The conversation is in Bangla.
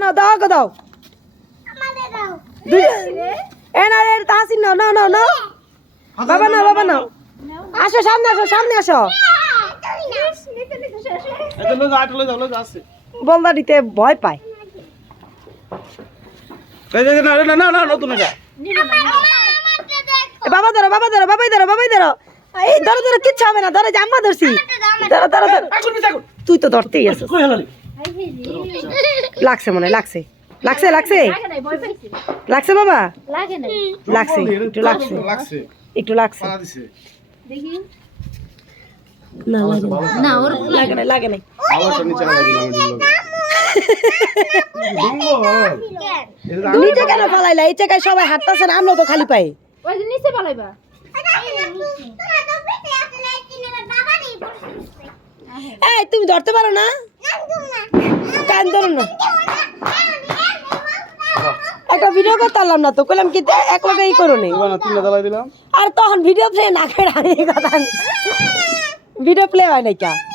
না দাও গো দাও এ না রে তাহসিন নাও নাও নাও নাও বাবা নাও আসো সামনে আসো বলদা দিতে ভয় পায় বাবা ধরো বাবাই ধরো এই ধরো কিচ্ছু হবে না ধরো জাম্মা ধরছি ধরো তুই তো ধরতেই আছিস লাগছে মনে হয় লাগছে বাবা লাগছে একটু লাগছে লাগে নাই নিচে কেন ফালাইলা এই জায়গায় সবাই হাঁটতেছে না আমরা তো খালি পাই এই তুমি ধরতে পারো না কান ধরো না একটা ভিডিও করতে পারলাম না তো কইলাম কি এক লাগাই করো নি আর তখন ভিডিও প্লে না করে ভিডিও প্লে হয় না কে